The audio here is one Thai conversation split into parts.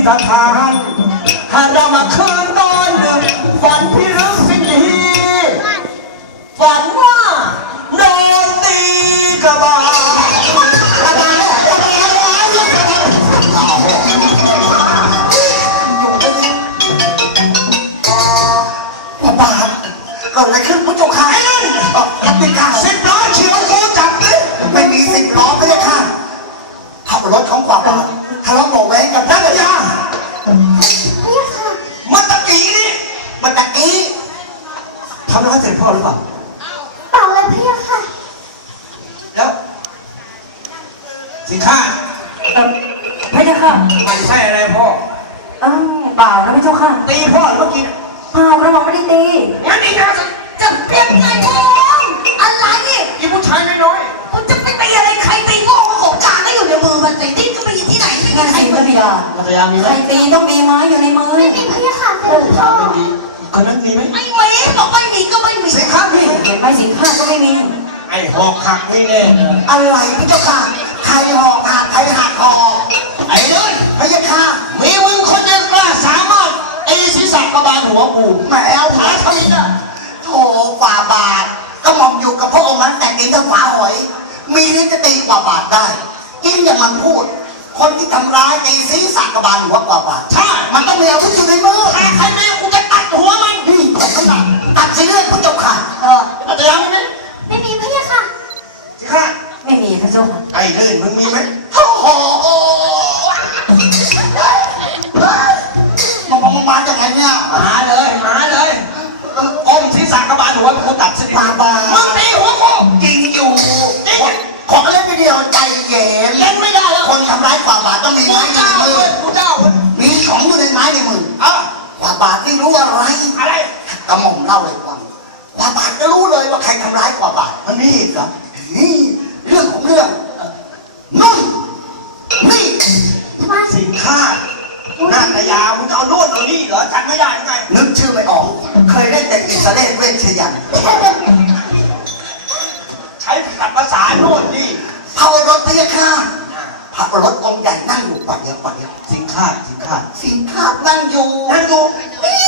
ยทหารหากเรามาคืนตอนดึกฝันพี่ลึกสิ่งดีฝันว่าโดนตีกระบาลพระบาทเกิดอะไรขึ้นพระเจ้าค่ะเอ่อรับด้วยค่ะสิบล้อเฉียวกูจับดิไม่มีสิบล้อพระเจ้าค่ะขับรถของกว่าบาททะเลาะเบาะแว้งกับนักยา มื่อตะกี้ทำร้ายเสร็จพ่อหรือเปล่า เปล่าเลยพี่ค่ะ แล้วสิข้าเอ่อพระเจ้าค่ะไม่ใช่อะไรพ่อ เอ้าเปล่านะพระเจ้าค่ะตีพ่อเมื่อกี้เปล่ากระหม่อมไม่ได้ตีงั้นนี่นะจะเปลี่ยนไงพงอะไรนี่อีผู้ชายน้อยผมจะไปตีอะไรใครตีโง่ก็ของกลางก็อยู่ในมือมันไปดิ้นก็ไปอยู่ที่ไหนไม่มีนั่นใครสิพระบิดาๆมัธยามีไหใคมรตีต้องมีไม้อยู่ในมือไม่มีพี่ค่ะเสด็จพ่อไม่มี คนนั้นมีไหมไม่มีบอกไม่มีก็ไม่มีสิข้าพี่เห็นไหมสินค้าก็ไม่มี ไอ้หอกหักนี่แน่อะไรพระเจ้าค่ะใครหอกหักใครหักคอไอ้เด้ยพระเจ้าค่ะมีมึงคนเดียวกล้าสามารถตีศีรษะกระบาลหัวกูแหมเอาหาหาทำไมเนี่ยโถฝ่าบาทก็หม่อมอยู่กับพระองค์นั้นแต่ดินทั้งฝาหอย มีนิ้วจะตีกว่าบาทได้ยิ่งอย่างมันพูด คนที่ทำร้ายตีศีรษะกระบาลหัวกว่าบาทใช่มันต้องมีอาวุธอยู่ในมือถ้าใครไม่กู เจ้าค่ะเออมัธยามีไหมไม่มีพี่ค่ะสิข้าไม่มีพระเจ้าค่ะไอ้ลื่นมึงมีไหมโอ้โหมามามามาจากไหนเนี่ยมาเลยมาเลยก้มศีรษะกระบาลหัวกูตัดสิมาบามึงตีหัวกูจริงอยู่ของเล่นวิดีโอใจเย็นเล่นไม่ได้แล้วคนทำร้ายกว่าบาทต้องมีกูไม้ในเจ้ามืเว้อยกูเจ้าเว้ยมีของอยู่ในไม้ในมือเอะกว่าบาทไม่รู้อะไรอะไรกระหม่อมเล่าเลยฟัง กว่าบาทก็รู้เลยว่าใครทำร้ายกว่าบาทมันมีอีกเหรอนี่เรื่องของเรื่องนุ่นนี่มาสินค้าหน้าตายามึงเอาโน่นเอานี่เหรอจำไม่ได้ไงนึกชื่อไม่ออก เคยเล่นแต่อิสระเลศเวชยันต์ใช้กับภาษาโน่นนี่พระรถพยาค่าพระรถองค์ใหญ่นั่งอยู่ปัดเดียวปัดเดียวสินค้าสินค้าสิงคาบนั่งอยู่นั่งดูนี่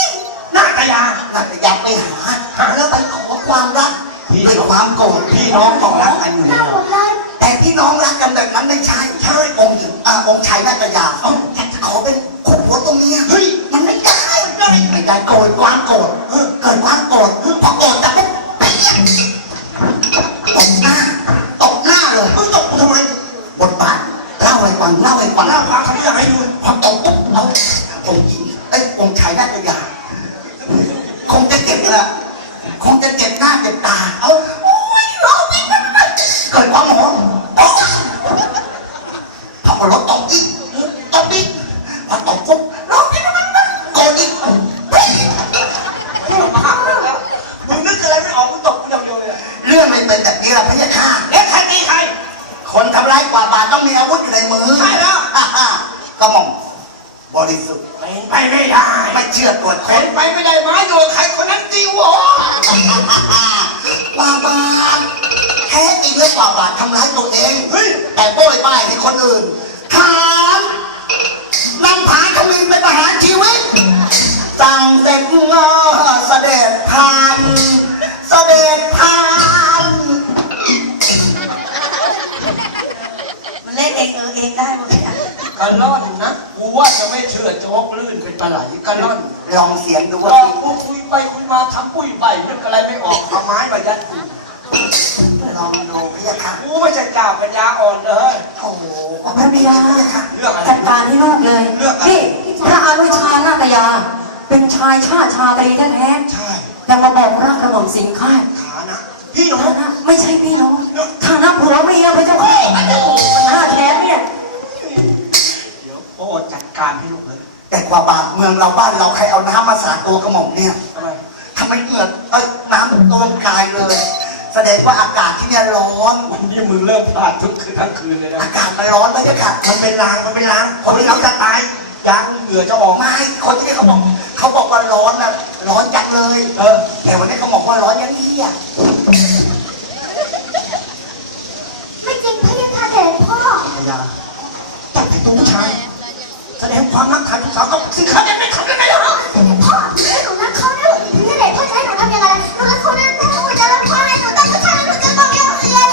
หน้าตายา หาหา แล้วไปขอความรักพี่ด้วยความโกรธพี่น้องต้องรักกันอยู่หน้าแล้วหมดเลยแต่พี่น้องรักกันแบบนั้นไม่ใช่ใช่องค์หญิงอ่าองค์ชายนาตยาเอ้าอยากจะขอเป็นคู่ผัวตรงเนี้ยเฮ้ยมันไม่ได้ไม่ได้โกรธความโกรธเออเกิดความโกรธพอโกรธแต่ปุ๊บเปี้ยงตบหน้าตบหน้าเลยมึงตกกูทำไมบทบาทเล่าให้ฟังเล่าให้ฟังหน้าพาเขาอยากให้ดูพอตบปุ๊บเอาองค์หญิงไอ้ยองค์ชายนาตยา คงจะเจ็บแหละคงจะเจ็บหน้าเจ็บตา เอาโอ้ยร้องวิ่งมันเกิดความโมโหตบขับรถตบอีกตบอีกพอตบปุ๊บร้องวิ่งมันโกรธอีกเฮ้ยมาแล้วมึงนึกอะไรไม่ออกมึงตกกูอย่างเดียวเลยเรื่องไม่เป็นแบบนี้ละพะยะค่ะเอ๊ะใครตีใคร คนทำร้ายกว่าบาทต้องมีอาวุธอยู่ในมือ ใช่แล้วฮ่าฮ่าก็หม่อม บริสุทธิ์เป็นไปไม่ได้ ไม่เชื่อตรวจเป็ค้นนไปไม่ได้ไม้โดนใครคนนั้นตีหัวกว่าบาทแท้จริงแล้วกว่าบาททำร้ายตัวเอง เฮ้ยแต่โป้ยป้ายให้คนอื่นทหารนำผาขมินไปประหารชีวิต สั่งเสร็จงอเสด็จพานเสด็จพานมันเล่นเองเออเองได้หมดเลยอะ กระล่อนนะกูว่าจะไม่เชื่อโจ๊กลื่นเป็นปลาไหลกระล่อนลองเสียงดูลว่าองกูคุยไปคุยมาทำปุ้ยใบนึกอะไรไม่ออกเอาไม้มายัดกูลองดูพี่ยะค่ะกูไม่ใช่เจ้าปัญญาอ่อนเลยโอ้โหพระบิดาพี่ยะค่ะเรื่องอะไรจัดการให้ลูกเลยเลือกอะไรนี่พระอนุชานาตยา เป็นชายชาติชาตรีแท้ใช่ๆยังมาบอกรักกระหม่อมสิงค้าขานะพี่น้อฐางนะไม่ใช่พี่น้องฐานะผัวเมียพระเจ้าค่ะโอ้โหมันหน้าแท้เนี่ยเดี๋ยวพ่อจัด การให้ลูกเลยแต่กว่าบาทเมืองเราบ้านเราใครเอาน้ำมาสาดตัวกระหม่อมเนี่ยทำไมทำไมเหงื่อเอ้ยน้ำตัวกายเลย แสดงว่าอากาศที่เนี่ยร้อน วันนี้มึงเริ่มพลาดทุกคืนทั้งคืนเลยนะอากาศมันร้อนเลยค่ะมันเป็นลางมันเป็นลางคนที่เราจะตายยังเหงื่อจะออกมาไม่คนที่นี่เขาบอกเขาบอกว่าร้อนนะร้อนจัดเลย เออ แต่วันนี้เขาบอกว่าร้อนอยังนี้อะไม่จริงพะยะค่ะเสด็จพ่อภรรยาจับแต่ตัวผู้ชาย แสดงความรักทางลูกสาวกับสินค้ายังไม่ทำยังไงล่ะเสด็จพ่อหนูรักเขาด้วยเสด็จพ่อจะให้หนูทำยังไงหนูรักเขาด้วยแต่หนูจะรักพ่อให้หนูตั้งใจหนูจะต้องเรียนเรียน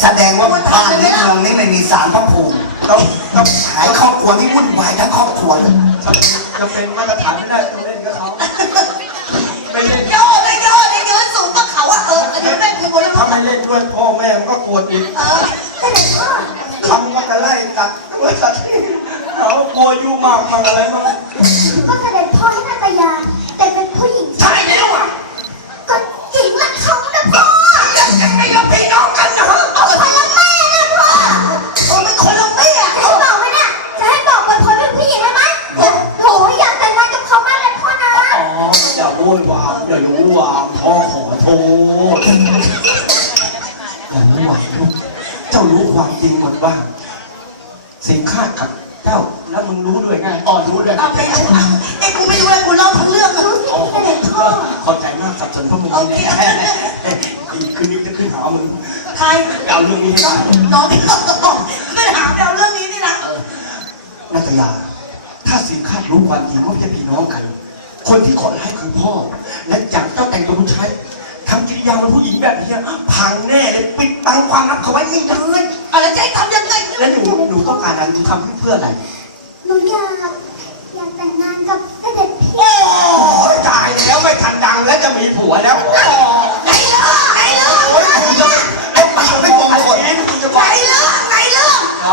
แสดงว่าบ้านนี้เมืองนี้ไม่มีสารพระภูมิเราเราหายครอบครัวนี่วุ่นวายทั้งครอบครัวเลยจะเป็นมาตรฐานไม่ได้ต้องเล่นกับเขาไม่เล่นโยนเลยโยนเลยยืนสูงกว่าเขาอะเอออันนี้ได้คือคนละถ้าไม่เล่นด้วยพ่อแม่มันก็โกรธอีกเออเสด็จพ่อ คำว่าจะไล่กัดว่าสัตว์เขากลัวอยู่มากมั่งอะไรมั่งก็เสด็จพ่อให้นาตยา แต่เป็นผู้หญิงใช่แล้วอะก็หญิงรักเขานะพ่อยังไงกับพี่น้องกันนะฮะเอาคนละแม่นะพ่อเออเป็นคนละแม่อะจะให้บอกไหมเนี่ยจะให้บอกเป็นคนเป็นผู้หญิงได้ไหมโหอยากแต่งงานกับเขามากเลยพ่อนะอ๋ออย่าโวยวามอย่ารู้วามพ่อขอโทษอย่ารู้วามลูกเจ้ารู้ความจริงหมดว่า สิ่งคาดกับเจ้าแล้วมึงรู้ด้วยไงอ๋อรู้ด้วยเอาไปรู้เอาไอ้กูไม่รู้เลยกูเล่าทั้งเรื่องอะรู้สิเสด็จพ่อเข้าใจมากสับสนเพราะมึงนี่แหละคืนนี้จะขึ้นหามึงใครเอาเรื่องนี้ให้ได้น้องที่เขาบอกไม่ได้หาไปเอาเรื่องนี้นี่นะนัตยา ถ้าสินคาดรู้ความจริงว่าไม่ใช่พี่น้องกัน คนที่ขอร้ายคือพ่อ และจากเจ้าแต่งตัวผู้ชาย ทำกิริยาเป็นผู้หญิงแบบนี้พังแน่เลยปิดบังความลับเขาไว้ไม่ได้อะไรจะให้ทำยังไงแล้วหนูหนูต้องการอะไรหนูทำเพื่ออะไรหนูอยากอยากแต่งงานกับเสด็จพี่โอ้ยตายแล้วไม่ทันดังแล้วจะมีผัวแล้วโอ้ไหนเรื่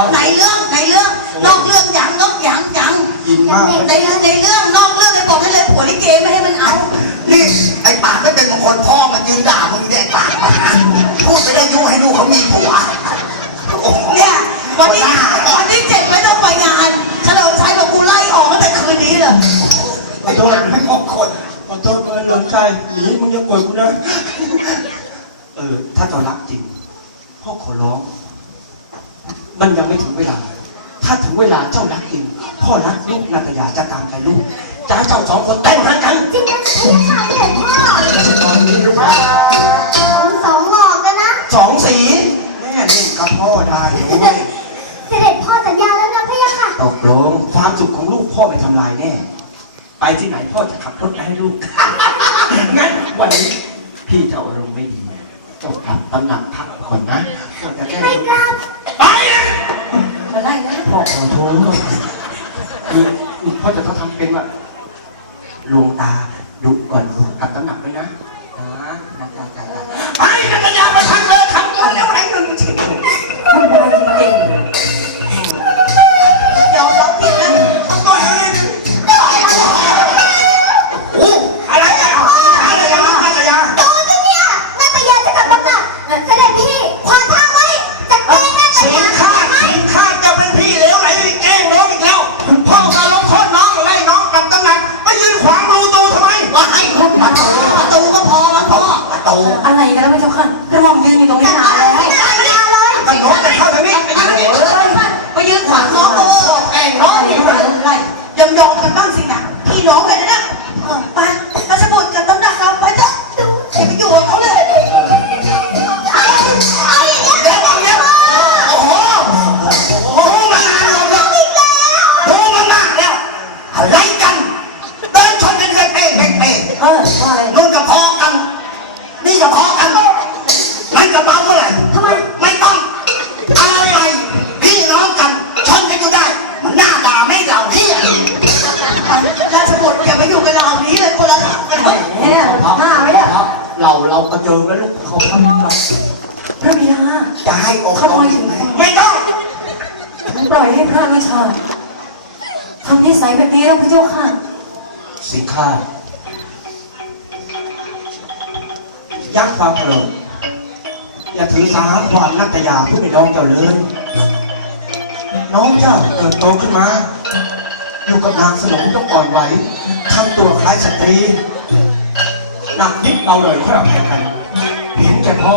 รื่องไหนเรื่องไหนเรื่องนอกเรื่องยังนอกยังยังยินมากในเรื่องในเรื่องนอกเรื่องเลยบอกได้เลยผัวลิเกไม่ให้มันเอานี่ไอ้ปากไม่เป็นมงคลพ่อมันยืนด่ามึงเนี่ยไอ้ปากมาพูดไปได้ยุ่งให้ลูกเขามีผัวโอ้โหเนี่ยวันนี้วันนี้เจ็ดไม่ต้องไปงานเฉลิมชัยบอกกูไล่ออกตั้งแต่คืนนี้เลยขอโทษไม่มงคลขอโทษเพื่อนเหลืองใจหนีมึงยังโกรธกูนะเออถ้าเจ้ารักจริงพ่อขอร้อง มันยังไม่ถึงเวลา ถ้าถึงเวลาเจ้ารักจริงพ่อรักลูกนาตยาจะตามใจลูกจะให้เจ้าสองคนแต่งงานกันจริงนะพะยะค่ะเสด็จพ่อสองหงอกกันนะสองสีแม่เล่นกับพ่อได้ด้วยเสด็จพ่อสัญญาแล้วนะพะยะค่ะตกลงความสุขของลูกพ่อไม่ทำลายแน่ ไปที่ไหนพ่อจะขับรถไปให้ลูกงั้นวันนี้พี่เจ้าอารมณ์ไม่ดีเจ้ากลับตำหนักพักก่อนนะพ่อจะแก้ไม่กลับ ไปเลยมาไล่นะพ่อขอโทษคือพ่อจะต้องทำเป็นว่าลวงตาดุก่อนลูกกลับตำหนักเลยนะนะนะจ๊ะจ๊ะ พอประตูๆอะไรกันแล้วพระเจ้าค่ะกระหม่อมยืนอยู่ตรงนี้นานแล้วไม่นาตยาเลยก็น้องจะเข้าทางนี้ไอ้ยืนเอ๋ยไปยืนขวางน้องเออแข่งน้องอยู่ไรยอมยอมกันบ้างสินะพี่น้องกันนะเนี่ยเออไป เราเรากระเจิงแล้วลูกเขาทำเราพระบิดาจะให้อกทำไมถึงไม่ต้องถึงปล่อยให้พระราชาทำนิสัยแบบนี้แล้วพระเจ้าค่ะสินค้ายักความโกรธอย่าถือสาความนัตยาผู้เป็นน้องเจ้าเลย น้องเจ้าเติบโตขึ้นมา อยู่กับนางสนมต้องอ่อนไหวทำตัวคล้ายสตรี หนักนิดเราเลยค่อยอภัยกันเห็นแก่พ่อ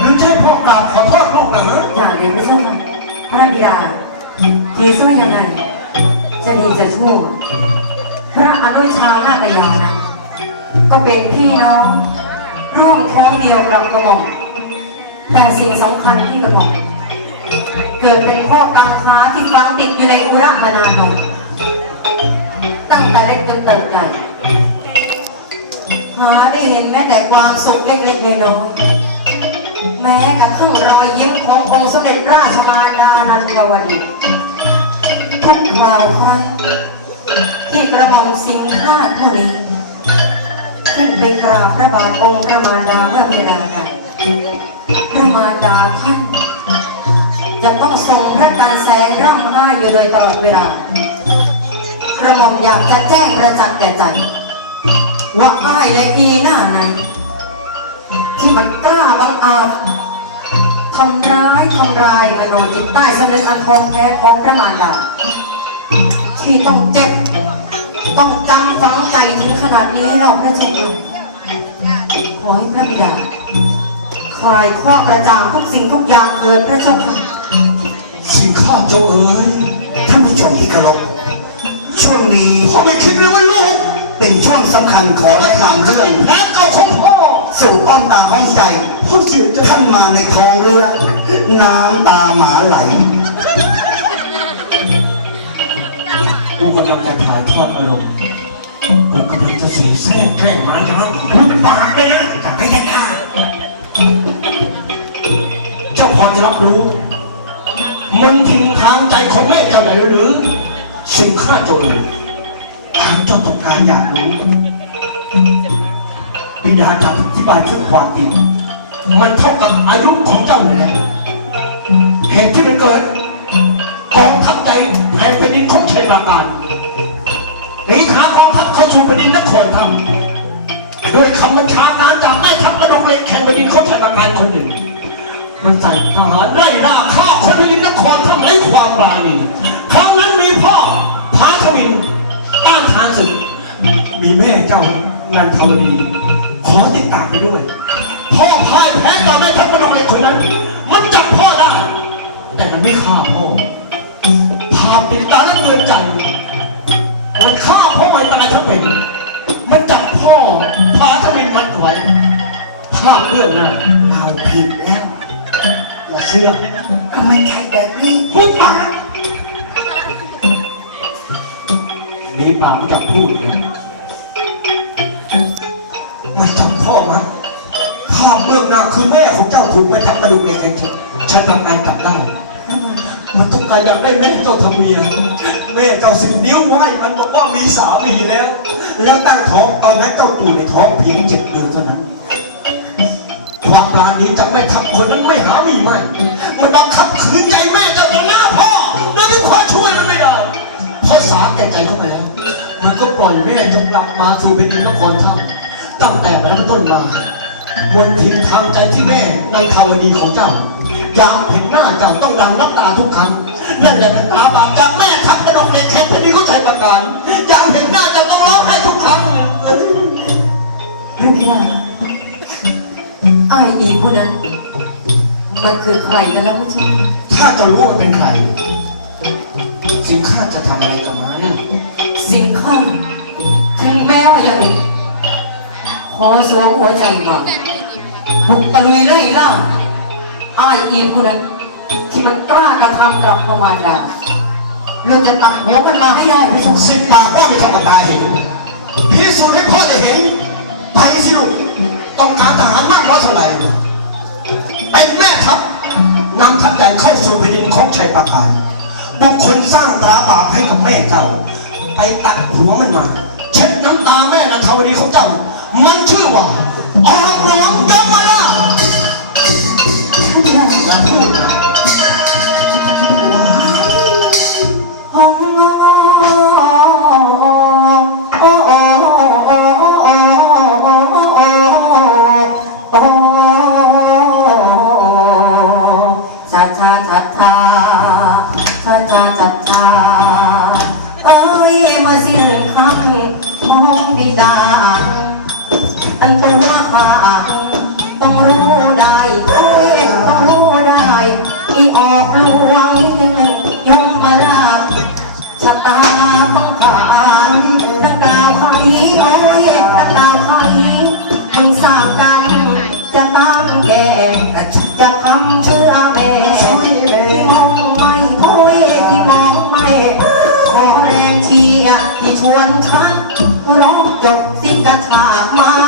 หรือใช่พ่อกราบขอโทษลูกนะฮะอย่าเลยพระเจ้าค่ะพระบิดาดีซะยังไง จะดีจะชั่ว พระอนุชานาตยานะก็เป็นพี่น้องร่วมท้องเดียวกับกระหม่อมแต่สิ่งสำคัญที่กระหม่อมเกิดเป็นพ่อกังค้าที่ฟังติดอยู่ในอุระมานานนมตั้งแต่เล็กจนเติบใหญ่ หาได้เห็นแม้แต่ความสุขเล็กๆน้อยๆแม้กระทั่งรอยยิ้มขององค์สมเด็จราชมารดานันทวดีทุกคราวครั้งที่กระหม่อมสิงคาดเท่านี้ขึ้นไปกราบพระบาทองค์พระมารดาเมื่อเวลาใดพระมารดาท่านจะต้องทรงพระกันแสงร่ำไห้อยู่โดยตลอดเวลากระหม่อมอยากจะแจ้งประจักษ์แก่ใจ ว่าอ้ายและอีหน้าไหนที่มันกล้าบังอาจทำร้ายทำลายมโนจิตใต้สำนึกอันทองแท้ของพระมารดาที่ต้องเจ็บ ต้องจำฝังใจถึงขนาดนี้เราพระเจ้าค่ะขอให้พระบิดาคลายข้อกระจ่างทุกสิ่งทุกอย่างเกิดพระเจ้าค่ะสิ่งข้าเจ้าเอ๋ยท่านผู้ชมที่เคารพช่วงนี้พ่อไม่คิดเลยว่าลูก เป็นช่วงสำคัญของรายการเรื่องแผลเก่าของพ่อสู่อ้อมตาห้องใจพ่อเสียใจท่านมาในคลองเรือน้ำตาหมาไหลกูกำลังจะถ่ายทอดอารมณ์กูกำลังจะเสียแทรกแกล้งมายามกูปากเลยนะจะให้แค่ข้าเจ้าพอจะรับรู้ มันทิงทางใจของแม่เจ้าไหนหรือ สิ่งข้าเจ้าเอ๋ย ถามเจ้าต้องการอยากรู้บิดาจะอธิบายเรื่องความจริงมันเท่ากับอายุของเจ้าเลยแหละเหตุที่มันเกิดกองทัพใหญ่แผ่นแผ่นดินของชัยปราการหนีขากองทัพเข้าสู่แผ่นดินนครธรรมโดยคำบัญชาการจากแม่ทัพกระดงเลยแข่งแผ่นดินของชัยปราการคนหนึ่ง มันใส่ทหารไล่ล่าฆ่าคนแผ่นดินนครทำไร้ความปราณีครั้งนั้นมีพ่อพาขมิน ต้านทานศึก มีแม่เจ้านันทาวดี ขอติดตามไปด้วย พ่อพ่ายแพ้ต่อแม่ทัพกระดงเลยคนนั้น มันจับพ่อได้ แต่มันไม่ฆ่าพ่อภาพติดตาและเตือนใจ มันฆ่าพ่อให้ตายทั้งเป็นมันจับพ่อพาขมินมัดไว้ภาพเรื่องหน้าเราผิดแล้วอย่าเชื่อก็ไม่ใช่แบบนี้หุบปาก นี่ปากมันจะพูดนะมันจับพ่อมาภาเบื้องหน้าคือแม่ของเจ้าถูกแม่ทับกระดูกเลยแทงใช้ทำงานกลับได้มันต้องการอยากได้แม่เจ้าทำเมีย แม่เจ้าสิบนิ้วไหวมันบอกว่ามีสามีแล้ว แล้วตั้งท้องตอนนั้นเจ้าตู่ในท้องเพียงเจ็ดเดือนเท่านั้น ความปราณีจากแม่ทัพคนนั้นไม่หามีไม่ มันบังคับขืนใจแม่เจ้าต่อหน้าพ่อโดยที่พ่อช่วยมันไม่ได้ พ่อสาแก่ใจเข้ามาแล้ว มันก็ปล่อยแม่จงกลับมาสู่แผ่นดินนครถ้ำตั้งแต่บัดนั้นเป็นต้นมามนทินทางใจที่แม่นางทาวดีของเจ้ายามเห็นหน้าเจ้าต้องดังน้ำตาทุกครั้งนั่นแหละเป็นตาบาปจากแม่ทัพกระดกเหล็กแข็งแผ่นดินเขาใจประการยามเห็นหน้าเจ้าต้องร้องไห้ทุกครั้งพระบิดาไอ้ายอีผู้นั้นมันคือใครกันแล้วพระเจ้าค่ะถ้าเจะรู้ว่าเป็นใคร สิ่งข้าจะทำอะไรกับมันสิ่งข้าถึงแม้ว่ายังเด็กขอสวมหัวใจมาบุกตะลุยไล่ล่าไอ้ายอีผู้นั้นที่มันกล้ากระทำกับพระมารดาเราจะตัดหัวมันมาให้ได้พระเจ้าค่ะสิบปากพ่อไม่ทำกับตาเห็นพิสูจน์ให้พ่อได้เห็นไปสิลูกต้องการทหารมากน้อยเท่าไหร่เป็นแม่ทัพนำทัพใหญ่เข้าสู่แผ่นดินของชัยปราการ บุคคลสร้างตราบาปให้กับแม่เจ้า ไปตัดหัวมันมา เช็ดน้ำตาแม่นันทาวดีของเจ้า มันชื่อว่าออกหลวงยมราชพระบิดาและพูดนะ ต้องการดังกล่าวใครโอ้ยดังกล่าวใครมึงสร้างกรรมจะตามแกจะทำเชื่อแม่ที่มองไม่โอ้ยที่มองไม่ขอแรงเชียร์ที่ชวนฉันร้องจบสิกระฉากมา